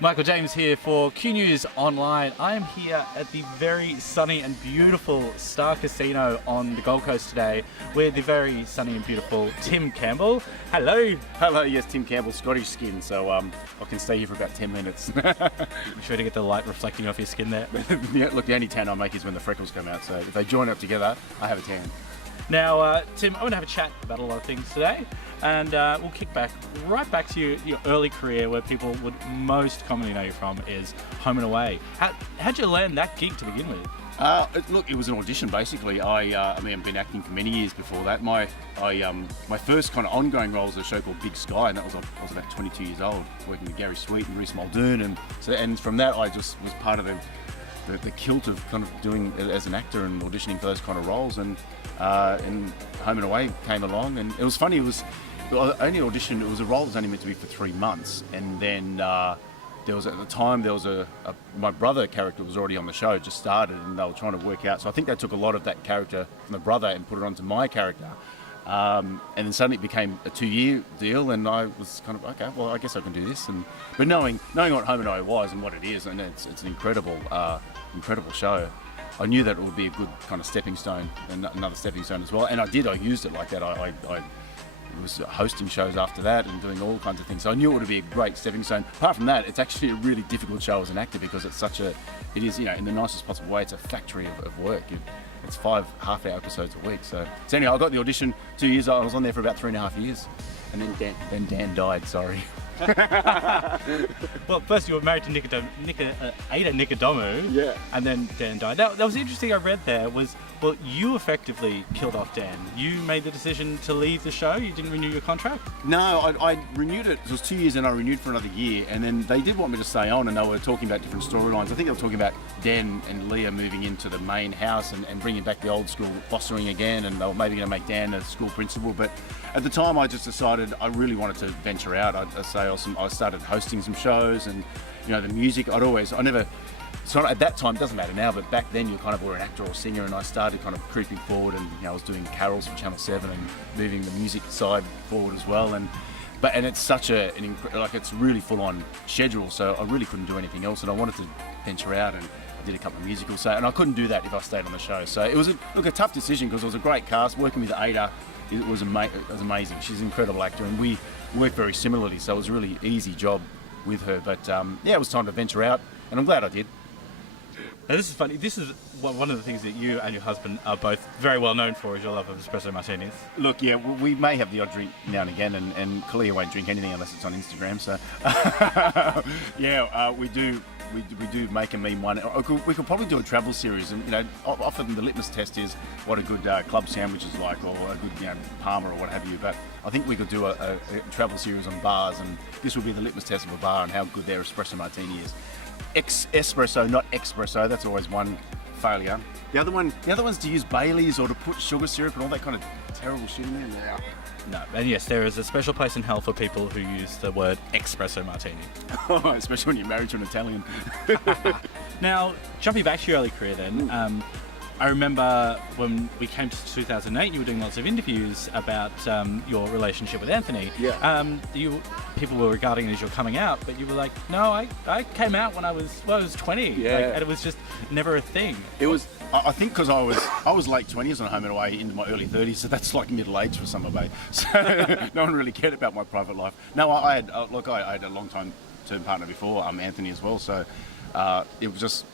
Michael James here for Q News Online. I am here at the very sunny and beautiful Star Casino on the Gold Coast today with the very sunny and beautiful Tim Campbell. Hello. Hello, yes, Tim Campbell, Scottish skin, so I can stay here for about 10 minutes. Be sure to get the light reflecting off your skin there. Yeah, look, the only tan I make is when the freckles come out, so if they join up together, I have a tan. Now, Tim, I want to have a chat about a lot of things today, and we'll kick right back to your early career, where people would most commonly know you from is Home and Away. How'd you land that gig to begin with? Look, it was an audition basically. I've been acting for many years before that. My first kind of ongoing role was a show called Big Sky, and that was I was about 22 years old, working with Gary Sweet and Reese Muldoon, and from that I just was part of the kilt of kind of doing it as an actor and auditioning for those kind of roles, and Home and Away came along, and it was funny. It was only an audition. It was a role that was only meant to be for 3 months, and then there was my brother character was already on the show, just started, and they were trying to work out. So I think they took a lot of that character from the brother and put it onto my character, and then suddenly it became a 2-year deal, and I was kind of okay. Well, I guess I can do this, but knowing what Home and Away was and what it is, and it's an incredible show. I knew that it would be a good kind of stepping stone, and another stepping stone as well. And I used it like that. I was hosting shows after that and doing all kinds of things. So I knew it would be a great stepping stone. Apart from that, it's actually a really difficult show as an actor, because it is, in the nicest possible way, it's a factory of work. It's 5 half-hour episodes a week. So anyhow, I got the audition 2 years. I was on there for about 3.5 years. And then Dan died, sorry. Well, first you were married to Ada Nicodomu, yeah, and then Dan died. Now, that was interesting. I read there was, well, you effectively killed off Dan. You made the decision to leave the show. You didn't renew your contract. No, I renewed it. It was 2 years, and I renewed for another year. And then they did want me to stay on, and they were talking about different storylines. I think they were talking about Dan and Leah moving into the main house and bringing back the old school fostering again, and they were maybe going to make Dan a school principal. But at the time, I just decided I really wanted to venture out. I started hosting some shows, and the music. It's not at that time, it doesn't matter now, but back then you kind of were an actor or singer, and I started kind of creeping forward, and I was doing carols for Channel 7 and moving the music side forward as well, and it's such it's really full on schedule, so I really couldn't do anything else, and I wanted to venture out, and I did a couple of musicals, and I couldn't do that if I stayed on the show. So it was a tough decision, because it was a great cast. Working with Ada, it was amazing. She's an incredible actor, and we work very similarly, so it was a really easy job with her. But it was time to venture out, and I'm glad I did. Now, this is funny. This is one of the things that you and your husband are both very well known for, is your love of espresso martinis. Look, yeah, we may have the odd drink now and again, and Kalia won't drink anything unless it's on Instagram. So, we do make a mean one. We could probably do a travel series, and often the litmus test is what a good club sandwich is like, or a good Parma or what have you. But I think we could do a travel series on bars, and this would be the litmus test of a bar and how good their espresso martini is. Espresso, not espresso. That's always one failure. The other one's to use Baileys or to put sugar syrup and all that kind of terrible shit in there. No, and yes, there is a special place in hell for people who use the word espresso martini. Especially when you're married to an Italian. Now, jumping back to your early career then, I remember when we came to 2008, you were doing lots of interviews about your relationship with Anthony. Yeah. People were regarding it as you're coming out, but you were like, no, I came out when I was 20. Yeah. And it was just never a thing. It was, I think, because I was late 20s on Home and Away into my early 30s, so that's like middle age for some of me. So no one really cared about my private life. No, I had a long time term partner before Anthony as well, so it was just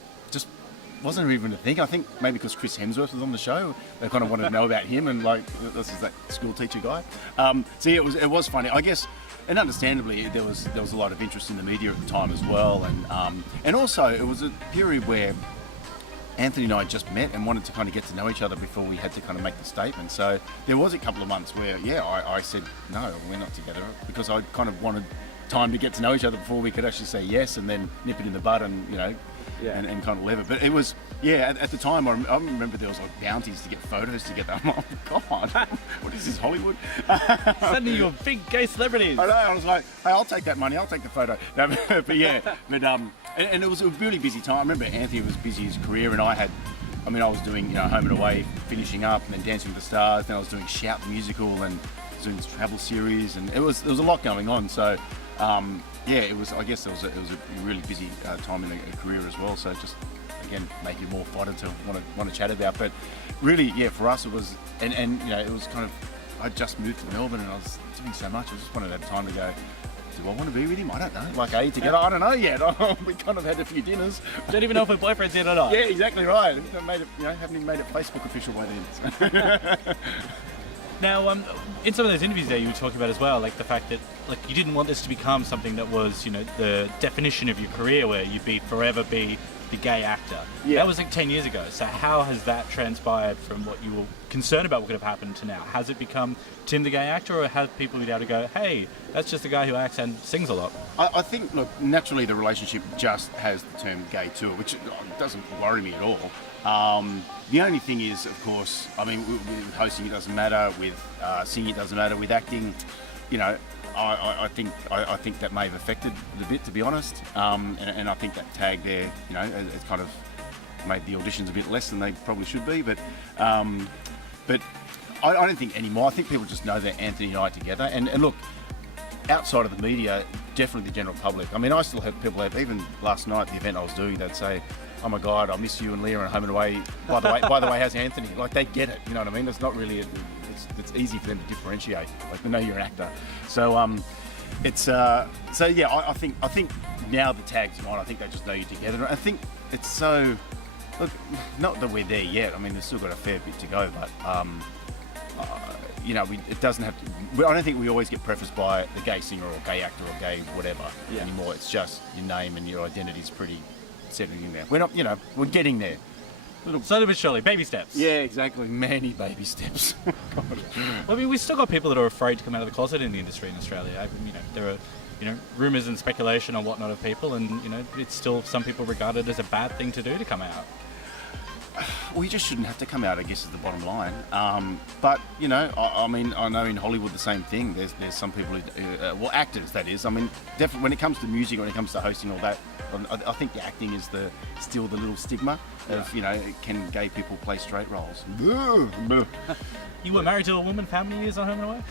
wasn't even a thing. I think maybe because Chris Hemsworth was on the show, they kind of wanted to know about him, and like, this is that school teacher guy. It was funny, I guess, and understandably there was a lot of interest in the media at the time as well, and also it was a period where Anthony and I just met and wanted to kind of get to know each other before we had to kind of make the statement. So there was a couple of months where I said no, we're not together, because I kind of wanted time to get to know each other before we could actually say yes, and then nip it in the bud, and and kind of leave it. But it was, at the time, I remember there was like bounties to get photos together. I'm like, oh, God, what is this, Hollywood? Suddenly you're big gay celebrities. I know, I was like, hey, I'll take that money, I'll take the photo. No, and it was a really busy time. I remember Anthony was busy his career, and I was doing, Home and Away, finishing up, and then Dancing with the Stars, then I was doing Shout the musical, and doing this travel series, and there was a lot going on. So yeah, it was. I guess it was a really busy time in the career as well. So just again, make you more fighter to want to chat about. But really, yeah, for us it was, and you know, it was kind of. I just moved to Melbourne and I was doing so much. I just wanted to have time to go. Do I want to be with him? I don't know. Like, together? I don't know yet. We kind of had a few dinners. Don't even know if we're boyfriends yet or not. Yeah, exactly right. Made it, you know, haven't even made it Facebook official by then. Now, in some of those interviews there, you were talking about as well, like the fact that like you didn't want this to become something that was, you know, the definition of your career, where you'd forever be the gay actor. Yeah. That was like 10 years ago. So how has that transpired from what you were concerned about what could have happened to now? Has it become Tim the gay actor, or have people been able to go, hey, that's just a guy who acts and sings a lot? I think, look, naturally the relationship just has the term gay to it, which doesn't worry me at all. The only thing is, of course, I mean, with hosting it doesn't matter, with singing it doesn't matter, with acting, you know, I think that may have affected it a bit, to be honest, and I think that tag there, you know, it's kind of made the auditions a bit less than they probably should be, but I don't think anymore. I think people just know that Anthony and I are together, and look, outside of the media, definitely the general public. I mean, I still have people, even last night, the event I was doing, they'd say, oh my God, I miss you and Leah and Home and Away. By the way, how's Anthony? Like, they get it, you know what I mean? It's not really, it's easy for them to differentiate. Like, they know you're an actor. So, so yeah, I think now the tag's on. I think they just know you're together. I think it's so, look, not that we're there yet. I mean, there's still got a fair bit to go, but, you know, it doesn't have to. I don't think we always get prefaced by the gay singer or gay actor or gay whatever anymore. It's just your name and your identity is pretty settling in there. We're not, you know, we're getting there. Slowly but surely, baby steps. Yeah, exactly. Many baby steps. I mean, we've still got people that are afraid to come out of the closet in the industry in Australia. I mean, you know, there are, you know, rumours and speculation and whatnot of people, and you know, it's still some people regard it as a bad thing to do to come out. Well, you just shouldn't have to come out, I guess, is the bottom line. But, you know, I mean, I know in Hollywood the same thing. There's some people, well, actors, that is. I mean, definitely when it comes to music, when it comes to hosting, all that, I think the acting is still the little stigma of, you know, can gay people play straight roles? You were married to a woman for how many years on Home and Away?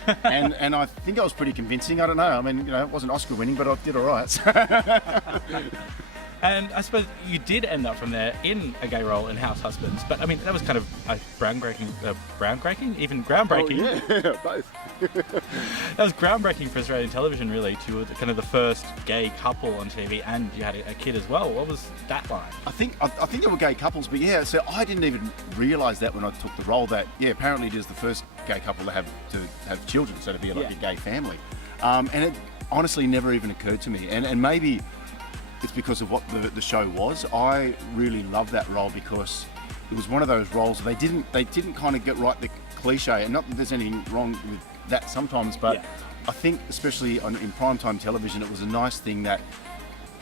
and I think I was pretty convincing. I don't know. I mean, you know, it wasn't Oscar winning, but I did all right. And I suppose you did end up from there in a gay role in House Husbands, but I mean, that was kind of a groundbreaking, even groundbreaking. Oh, yeah, both. That was groundbreaking for Australian television, really, to were kind of the first gay couple on TV, and you had a kid as well. What was that like? I think there were gay couples, but yeah, so I didn't even realise that when I took the role, that, yeah, apparently it is the first gay couple to have children, so to be like a gay family. And it honestly never even occurred to me, and maybe it's because of what the show was. I really loved that role because it was one of those roles they didn't kind of get right the cliche, and not that there's anything wrong with that sometimes, but I think especially in primetime television, it was a nice thing that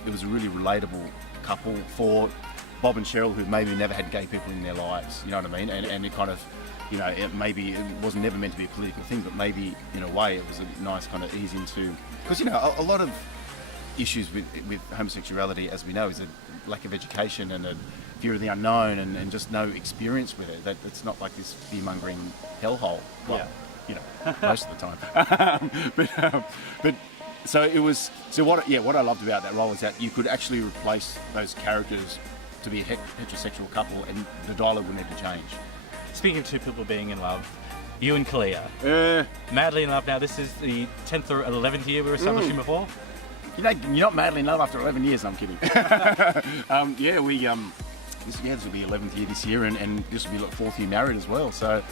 it was a really relatable couple for Bob and Cheryl, who maybe never had gay people in their lives, you know what I mean? And it kind of, you know, it wasn't never meant to be a political thing, but maybe in a way it was a nice kind of ease into, because, you know, a lot of issues with homosexuality, as we know, is a lack of education and a fear of the unknown and just no experience with it. That it's not like this fear-mongering hellhole. Well, you know, most of the time. But so it was. So what I loved about that role is that you could actually replace those characters to be a heterosexual couple, and the dialogue would never change. Speaking of two people being in love, you and Kalia, madly in love now. This is the 10th or 11th year we were establishing before. You know, you're not madly in love after 11 years. I'm kidding. This will be 11th year this year, and this will be like 4th year married as well. So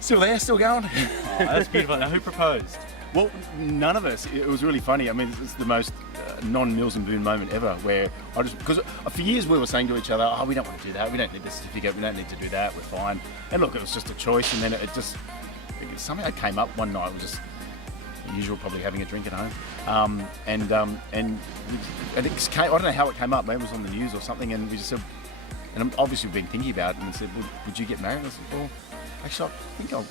still there, still going. Oh, that's beautiful. Now, who proposed? Well, none of us. It was really funny. I mean, it's the most non-Mills and Boon moment ever, where because for years we were saying to each other, oh, we don't want to do that. We don't need the certificate. We don't need to do that. We're fine. And look, it was just a choice, and then it somehow came up one night. It was just usual, probably having a drink at home, and it came, I don't know how it came up. Maybe it was on the news or something, and we just said, and obviously we've been thinking about it, and said, would you get married? I said, well, actually, I think I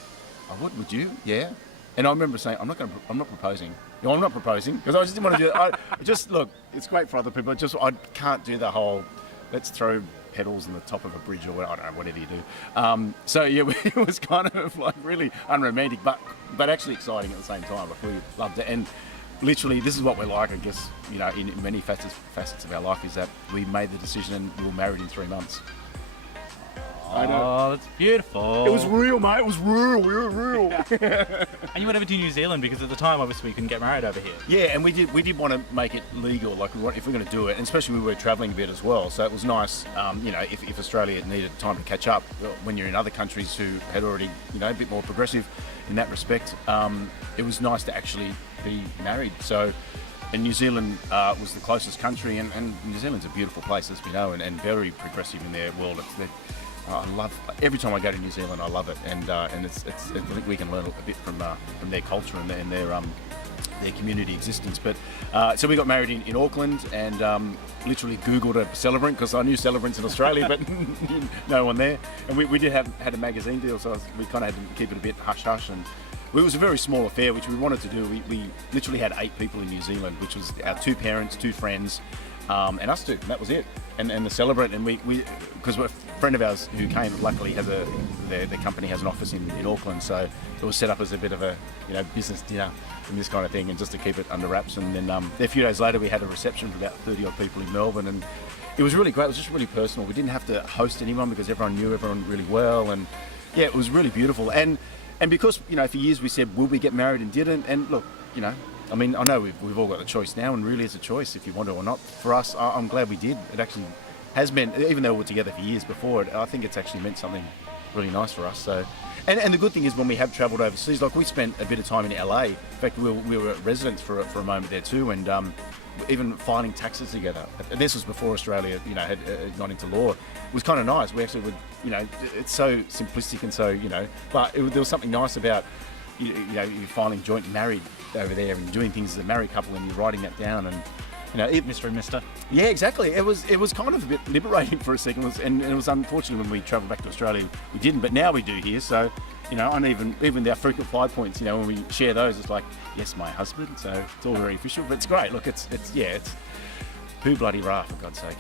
would. Would you? Yeah. And I remember saying, I'm not proposing. No, I'm not proposing, because I just didn't want to do it. Look, it's great for other people. I can't do the whole, let's throw pedals on the top of a bridge, or I don't know, whatever you do. So yeah, it was kind of like really unromantic, but actually exciting at the same time. Like, we loved it, and literally, this is what we're like, I guess, you know, in many facets of our life, is that we made the decision and we were married in 3 months. I know. Oh, that's beautiful. It was real, mate. It was real. We were real. And you went over to New Zealand because at the time, obviously, we couldn't get married over here. Yeah, and we did want to make it legal, like if we're going to do it, and especially we were travelling a bit as well. So it was nice, you know, if Australia needed time to catch up when you're in other countries who had already, you know, a bit more progressive in that respect. It was nice to actually be married. So, and New Zealand was the closest country, and New Zealand's a beautiful place, as we know, and very progressive in their world. I love, every time I go to New Zealand, I love it, and it's I think we can learn a bit from their culture and their community existence. But so we got married in Auckland, and literally Googled a celebrant because I knew celebrants in Australia, but no one there. And we did had a magazine deal, so we kind of had to keep it a bit hush hush. And it was a very small affair, which we wanted to do. We literally had 8 people in New Zealand, which was our 2 parents, 2 friends, and us 2. And that was it. And the celebrant, and we because a friend of ours who came, luckily has the company has an office in Auckland, so it was set up as a bit of a, you know, business dinner and this kind of thing, and just to keep it under wraps. And then a few days later we had a reception for about 30 odd people in Melbourne, and it was really great. It was just really personal. We didn't have to host anyone because everyone knew everyone really well, and yeah, it was really beautiful. And because, you know, for years we said, will we get married, and didn't. And look, you know, I mean, I know we've all got the choice now, and really it's a choice if you want to or not. For us, I'm glad we did. It actually has meant, even though we were together for years before it, I think it's actually meant something really nice for us. So, and the good thing is when we have travelled overseas, like we spent a bit of time in LA. In fact, we were residents for a moment there too, and even filing taxes together. And this was before Australia, you know, had gone into law. It was kind of nice. We actually would, you know, it's so simplistic and so, you know, but there was something nice about, you know, you're filing joint married over there and doing things as a married couple, and you're writing that down, and you know, Mr. and Mr. Yeah, exactly. It was kind of a bit liberating for a second, and it was unfortunate when we travelled back to Australia we didn't, but now we do here. So, you know, and even our frequent flyer points, you know, when we share those, it's like, yes, my husband. So it's all very official, but it's great. Look, it's who bloody rah, for God's sake.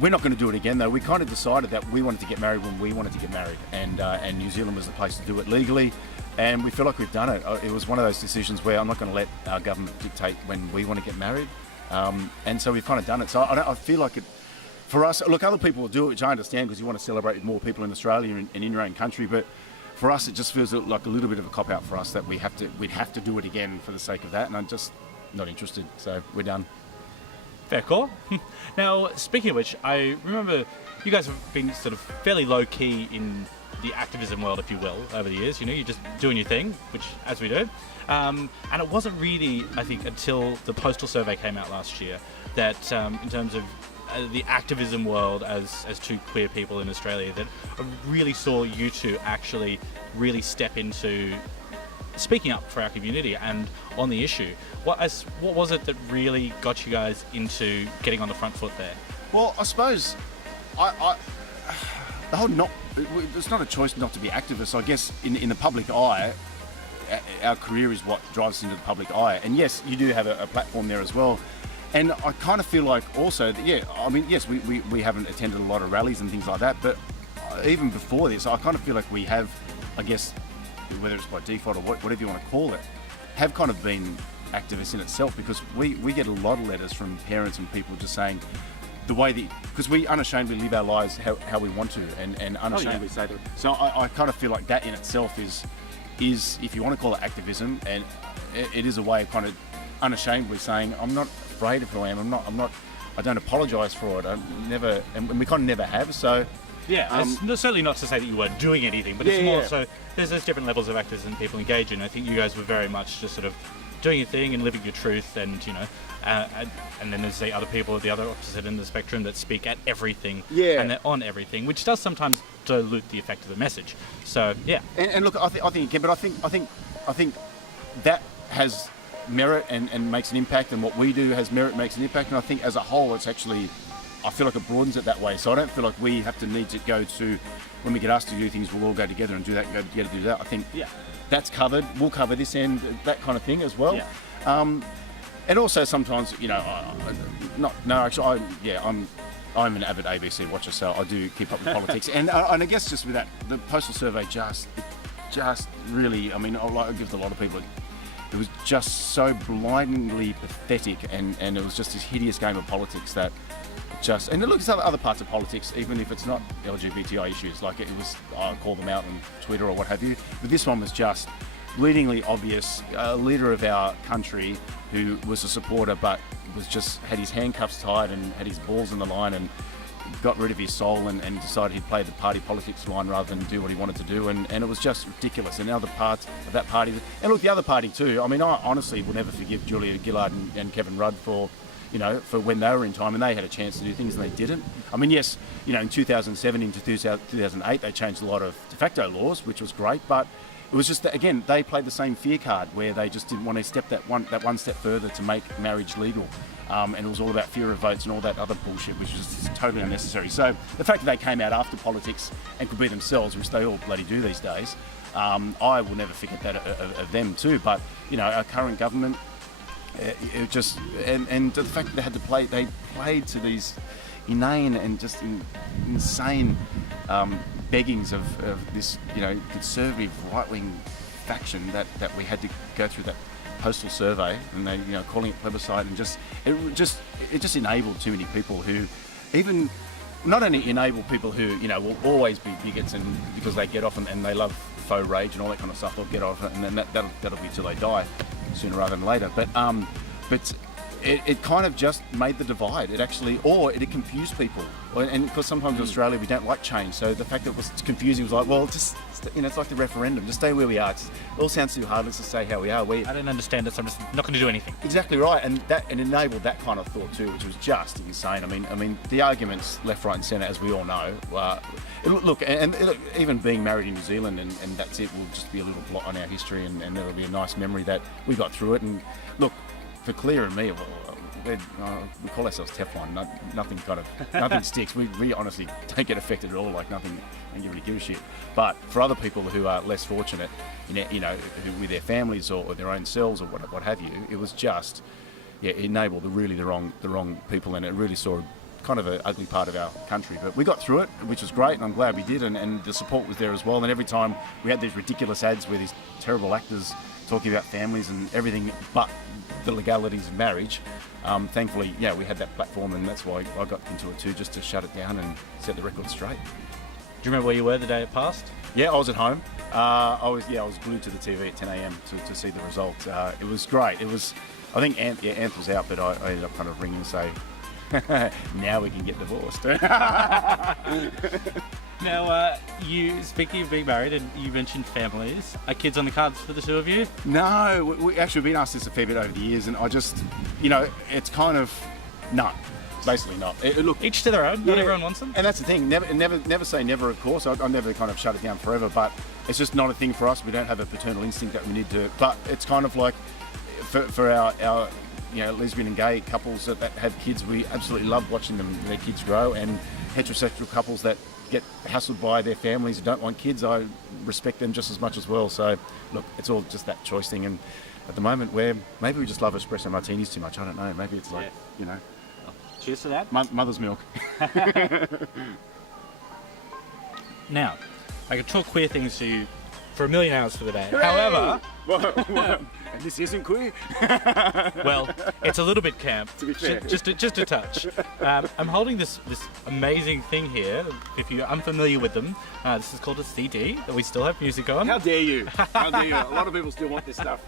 We're not going to do it again, though. We kind of decided that we wanted to get married when we wanted to get married, and New Zealand was the place to do it legally. And we feel like we've done it. It was one of those decisions where I'm not going to let our government dictate when we want to get married. And so we've kind of done it. So I feel like it, for us, look, other people will do it, which I understand because you want to celebrate with more people in Australia and in your own country. But for us, it just feels like a little bit of a cop-out for us that we'd have to do it again for the sake of that. And I'm just not interested. So we're done. Fair call. Now, speaking of which, I remember you guys have been sort of fairly low-key in the activism world, if you will, over the years. You know, you're just doing your thing, which, as we do. And it wasn't really, I think, until the postal survey came out last year that, in terms of the activism world as 2 queer people in Australia, that I really saw you 2 actually really step into speaking up for our community and on the issue. What was it that really got you guys into getting on the front foot there? Well, I suppose it's not a choice not to be activists. I guess in the public eye, our career is what drives us into the public eye. And yes, you do have a platform there as well. And I kind of feel like also that, yeah, I mean, yes, we haven't attended a lot of rallies and things like that, but even before this, I kind of feel like we have, I guess, whether it's by default or whatever you want to call it, have kind of been activists in itself, because we get a lot of letters from parents and people just saying the way because we unashamedly live our lives how we want to, and unashamedly say that. So I kind of feel like that in itself is, if you want to call it activism, and it is a way of kind of unashamedly saying, I'm not afraid of who I am. I don't apologise for it. And we kind of never have. So yeah, it's certainly not to say that you weren't doing anything, but it's more so there's different levels of activism people engage in. I think you guys were very much just sort of doing your thing and living your truth, and you know, and then there's the other people at the other opposite end of the spectrum that speak at everything, and they're on everything, which does sometimes dilute the effect of the message. So yeah, and look, I think again, but I think that has merit and makes an impact, and what we do has merit, makes an impact, and I think as a whole, it's actually, I feel like it broadens it that way. So I don't feel like we have to need to go to, when we get asked to do things, we'll all go together and do that, go together, do that. I think that's covered. We'll cover this end, that kind of thing as well. Yeah. And also sometimes, you know, I'm an avid ABC watcher, so I do keep up with politics. And I guess just with that, the postal survey just really, I mean, it gives a lot of people it was just so blindingly pathetic, and it was just this hideous game of politics that just, and it looks at other parts of politics, even if it's not LGBTI issues, like it was, I'll call them out on Twitter or what have you, but this one was just bleedingly obvious. A leader of our country who was a supporter but was just had his handcuffs tied and had his balls in the line and got rid of his soul and decided he'd play the party politics line rather than do what he wanted to do, and it was just ridiculous. And other parts of that party, and look, the other party too, I mean, I honestly will never forgive Julia Gillard and Kevin Rudd for when they were in time and they had a chance to do things and they didn't. I mean, yes, in 2007 into 2008 they changed a lot of de facto laws, which was great, but it was just that, again, they played the same fear card where they just didn't want to step that one step further to make marriage legal. And it was all about fear of votes and all that other bullshit, which was just totally unnecessary. So the fact that they came out after politics and could be themselves, which they all bloody do these days, I will never forget that of them too. But, our current government, it just, and the fact that they played to these inane and just insane beggings of this, conservative right-wing faction that we had to go through that postal survey, and they, calling it plebiscite, and it just enabled too many people who, even not only enable people who will always be bigots and because they get off and they love faux rage and all that kind of stuff, they'll get off it, and then that'll be till they die, sooner rather than later. But it kind of just made the divide. It actually, or it confused people. And because sometimes in Australia we don't like change, so the fact that it was confusing was like, well, just, it's like the referendum, just stay where we are. It all sounds too hard, let's just stay how we are. I don't understand it, so I'm just not going to do anything. Exactly right, and that enabled that kind of thought too, which was just insane. I mean, the arguments left, right and centre, as we all know, even being married in New Zealand and that's it, will just be a little blot on our history, and there'll be a nice memory that we got through it. And look, for Clea and me, we call ourselves Teflon. Nothing sticks. We honestly don't get affected at all. Like nothing, and you really give a shit. But for other people who are less fortunate, who with their families or their own selves or what have you, it was just, it enabled the wrong people, and it really saw kind of an ugly part of our country. But we got through it, which was great, and I'm glad we did. And the support was there as well. And every time we had these ridiculous ads where these terrible actors talking about families and everything but the legalities of marriage, thankfully, we had that platform, and that's why I got into it too, just to shut it down and set the record straight. Do you remember where you were the day it passed? Yeah, I was at home. I was glued to the TV at 10 a.m. to see the result. It was great. I think Anth was out, but I ended up kind of ringing to say, now we can get divorced. Now, speaking of being married, and you mentioned families, are kids on the cards for the two of you? No, we actually have been asked this a fair bit over the years, and I just, it's kind of, no, basically not. Look, each to their own, not everyone wants them. And that's the thing, never say never, of course. I'll never kind of shut it down forever, but it's just not a thing for us. We don't have a paternal instinct that we need to, but it's kind of like, for our lesbian and gay couples that have kids, we absolutely love watching their kids grow, and heterosexual couples that get hassled by their families who don't want kids, I respect them just as much as well. So look, it's all just that choice thing, and at the moment maybe we just love espresso martinis too much, I don't know, maybe it's like, Cheers to that. Mother's milk. Now, I could talk queer things to you for a million hours for the day. Hey! However... This isn't queer. Well, it's a little bit camp. To be fair. Just a touch. I'm holding this amazing thing here. If you're unfamiliar with them, this is called a CD that we still have music on. How dare you? How dare you? A lot of people still want this stuff.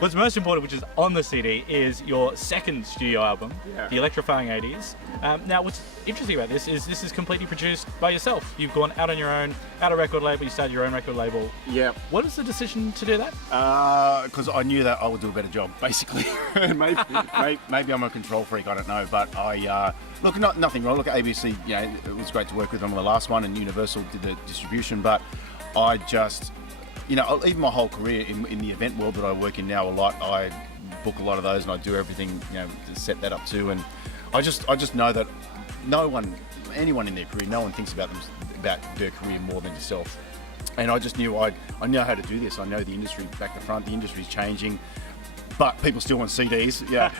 What's most important, which is on the CD, is your second studio album, the Electrifying 80s. Now, what's interesting about this is completely produced by yourself. You've gone out on your own, out of record label, you started your own record label. Yeah. What is the decision to do that? Because I knew that I would do a better job, basically. maybe I'm a control freak, I don't know. But nothing wrong. Look, ABC, it was great to work with them on the last one, and Universal did the distribution. But I just, even my whole career in the event world that I work in now a lot, I book a lot of those, and I do everything, to set that up too. And I just know that anyone in their career, no one thinks about their career more than yourself. And I just knew I know how to do this. I know the industry back to front. The industry's changing. but people still want CDs. Yeah.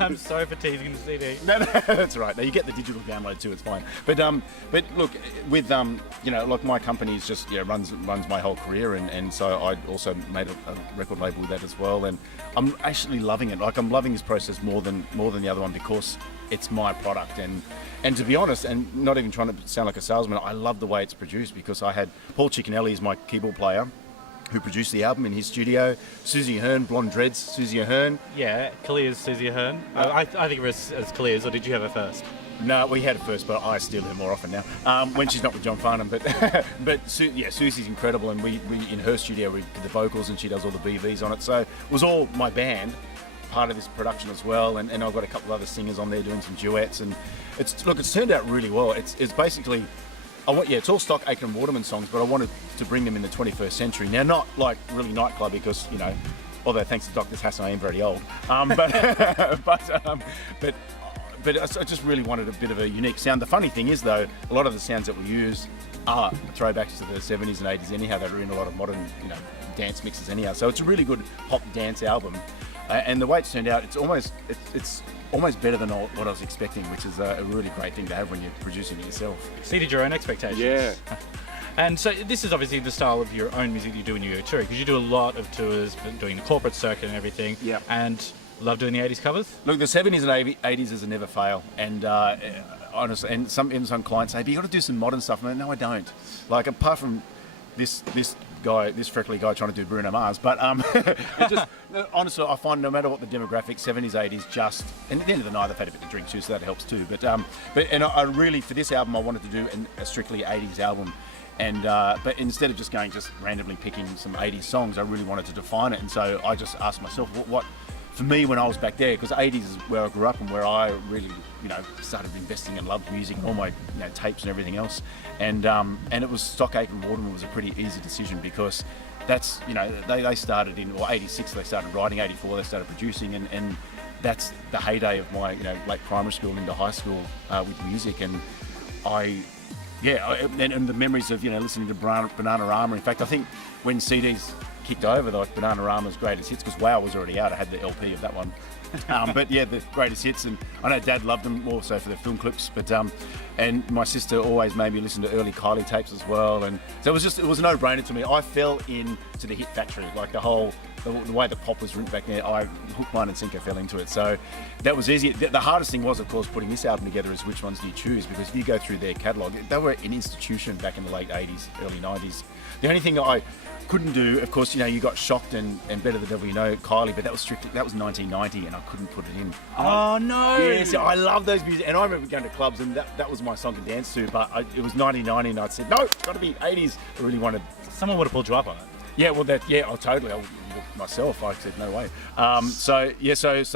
I'm sorry for teasing the CD. No, that's right. Now you get the digital download too. It's fine. But look, with like my company is just runs my whole career, and so I also made a record label with that as well, and I'm actually loving it. Like I'm loving this process more than the other one because it's my product, and to be honest, and not even trying to sound like a salesman, I love the way it's produced because I had Paul Ciccinelli is my keyboard player, who produced the album in his studio. Susie Ahern, blonde dreads, Susie Ahern. Yeah, Clear's Susie Ahern. I think it was as Clear's, or did you have her first? No, we had it first, but I steal her more often now when she's not with John Farnham. But Susie's incredible, and we in her studio we did the vocals, and she does all the BVs on it. So it was all my band, part of this production as well, and I've got a couple of other singers on there doing some duets, and it's turned out really well. It's basically. It's all stock Aiken and Waterman songs, but I wanted to bring them in the 21st century. Now, not like really nightclub because, although thanks to Dr. Hassan, I am very old. But I just really wanted a bit of a unique sound. The funny thing is, though, a lot of the sounds that we use are throwbacks to the 70s and 80s anyhow. They're in a lot of modern, dance mixes anyhow. So it's a really good pop dance album. And the way it's turned out, it's almost better than what I was expecting, which is a really great thing to have when you're producing it yourself. Exceeded your own expectations. Yeah. And so this is obviously the style of your own music you do when you go touring, because you do a lot of tours, doing the corporate circuit and everything. Yeah. And love doing the 80s covers? Look, the 70s and 80s is a never fail. And honestly, and some clients say, but you got to do some modern stuff. No, I don't. Like, apart from this freckly guy trying to do Bruno Mars, but honestly, I find no matter what the demographic, 70s, 80s, and at the end of the night, they've had a bit to drink too, so that helps too. But I really, for this album, I wanted to do a strictly 80s album, and but instead of just randomly picking some 80s songs, I really wanted to define it, and so I just asked myself, what for me when I was back there, because 80s is where I grew up and where I really, started investing and loved music and all my, tapes and everything else. And it was Stock Aitken Waterman was a pretty easy decision because that's, they started in, 86 they started writing, 84 they started producing, and that's the heyday of my, late primary school into high school with music. And and the memories of, listening to Bananarama. In fact, I think when CDs kicked over, like Bananarama's greatest hits, because Wow was already out, I had the LP of that one. But yeah, the greatest hits, and I know Dad loved them more so for the film clips, but and my sister always made me listen to early Kylie tapes as well, and so it was a no-brainer to me. I fell into the hit factory, like the way the pop was written back there. I hook, line and sinker fell into it, so that was easy. The hardest thing was, of course, putting this album together is which ones do you choose, because if you go through their catalogue, they were an institution back in the late 80s, early 90s. The only thing I couldn't do, of course, you got Shocked and Better the Devil You Know, Kylie, but that was 1990 and I couldn't put it in. Oh no! Yes, I love those music, and I remember going to clubs and that was my song to dance to, but it was 1990 and I said, no, it's got to be 80s. I really wanted... Someone would have pulled you up on it. Yeah, well, totally. Myself, I said, no way. So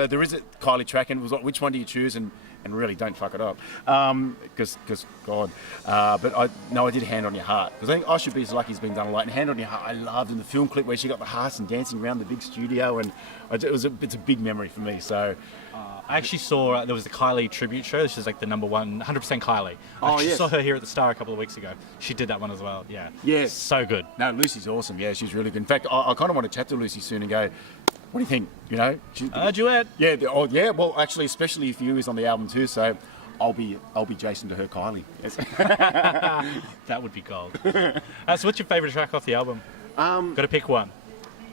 there is a Kylie track, and it was like, which one do you choose? And really don't fuck it up, because God. But I did Hand on Your Heart, because I think I Should Be As Lucky has been done a lot. And Hand on Your Heart, I loved in the film clip where she got the hearts and dancing around the big studio, and it's a big memory for me. So. I actually saw, there was the Kylie tribute show. This is like the number one, 100% Kylie. I actually saw her here at the Star a couple of weeks ago. She did that one as well, yeah. Yes. So good. No, Lucy's awesome, yeah, she's really good. In fact, I kind of want to chat to Lucy soon and go, what do you think, duet. Yeah, well, actually, especially if you is on the album too, so I'll be Jason to her Kylie. Yes. That would be gold. So what's your favourite track off the album? Got to pick one.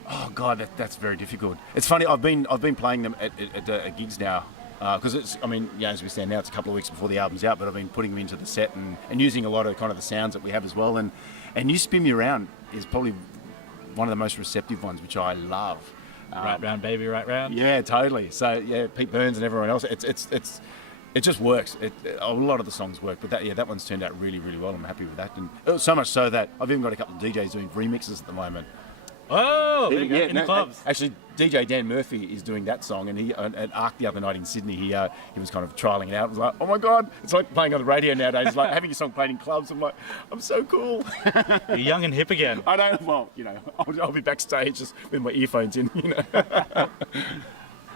Oh God, that's very difficult. It's funny. I've been playing them at gigs now because as we stand now, it's a couple of weeks before the album's out. But I've been putting them into the set and using a lot of kind of the sounds that we have as well. And You Spin Me Around is probably one of the most receptive ones, which I love. Right round, baby, right round. Yeah, totally. So yeah, Pete Burns and everyone else. It just works. A lot of the songs work, but that one's turned out really, really well. I'm happy with that, and so much so that I've even got a couple of DJs doing remixes at the moment. Oh, there you go, in the clubs. Actually, DJ Dan Murphy is doing that song, and he at ARC the other night in Sydney, he was kind of trialling it out. It was like, oh my God, it's like playing on the radio nowadays. It's like having your song played in clubs. I'm like, I'm so cool. You're young and hip again. I don't. Well, I'll be backstage just with my earphones in.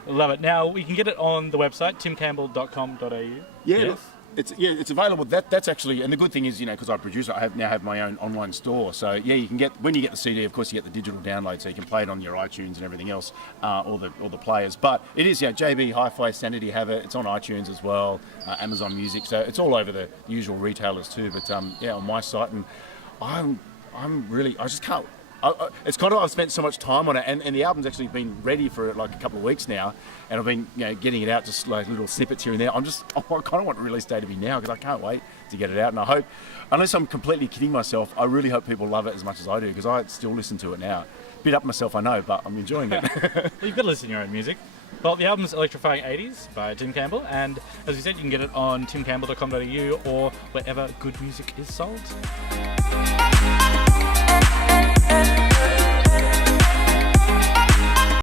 Love it. Now we can get it on the website timcampbell.com.au. Yes. It's available. That's actually, and the good thing is, because I produce it, I now have my own online store. So yeah, you can get, when you get the CD, of course, you get the digital download, so you can play it on your iTunes and everything else, all the players. But it is, JB Hi-Fi, Sanity have it. It's on iTunes as well, Amazon Music. So it's all over the usual retailers too. But on my site, and I just can't. It's kind of, I've spent so much time on it, and the album's actually been ready for like a couple of weeks now, and I've been getting it out, just like little snippets here and there. I kind of want the release day to be now, because I can't wait to get it out, and I hope, unless I'm completely kidding myself, I really hope people love it as much as I do, because I still listen to it now. Bit up myself, I know, but I'm enjoying it. Well, you've got to listen to your own music. Well, the album's Electrifying 80s by Tim Campbell, and as we said, you can get it on timcampbell.com.au or wherever good music is sold.